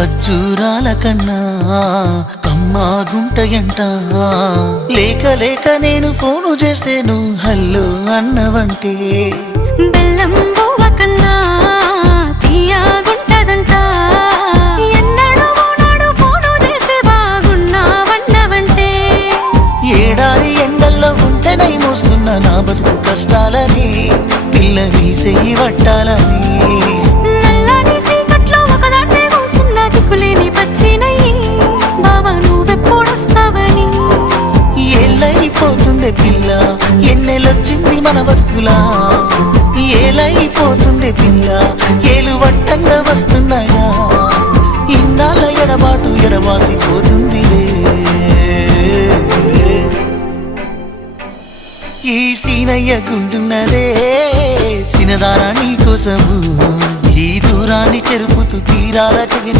ఖర్జూరాల కన్నా కమ్మాగుంటయంట. లేక లేక నేను ఫోను చేస్తే నువ్వు హల్లో అన్నవంటే బెల్లం బువ్వ కన్నా తీయగుంటదంట. ఎన్నడూ నాడు ఫోను చేసి బాగున్నావన్నవంటే ఏడాది ఎండల్లో ఉంటేనై మోస్తున్న నా బతుకు కష్టాలని పిల్ల నీ చెయ్యి పట్టాలని. నల్లని సీకట్లో ఒకదాన్నే కూసున్న దిక్కులేని పచ్చినయ్యి బావా నువ్వెప్పుడొస్తావని. ఏళ్ళైపోతుంది పిల్ల ఎన్నెలొచ్చింది మన బతుకులా. ఏలైపోతుంది పిల్ల ఏలు వట్టంగా వస్తున్నాయా. ఇన్నాళ్ళ ఎడబాటు ఎడవాసిపోతుందిలే. ఈ సీనయ్య గుంటున్నదే సినదారా నీ కోసము. ఈ దూరాన్ని చెరుపుతూ తీరాల తెగిరి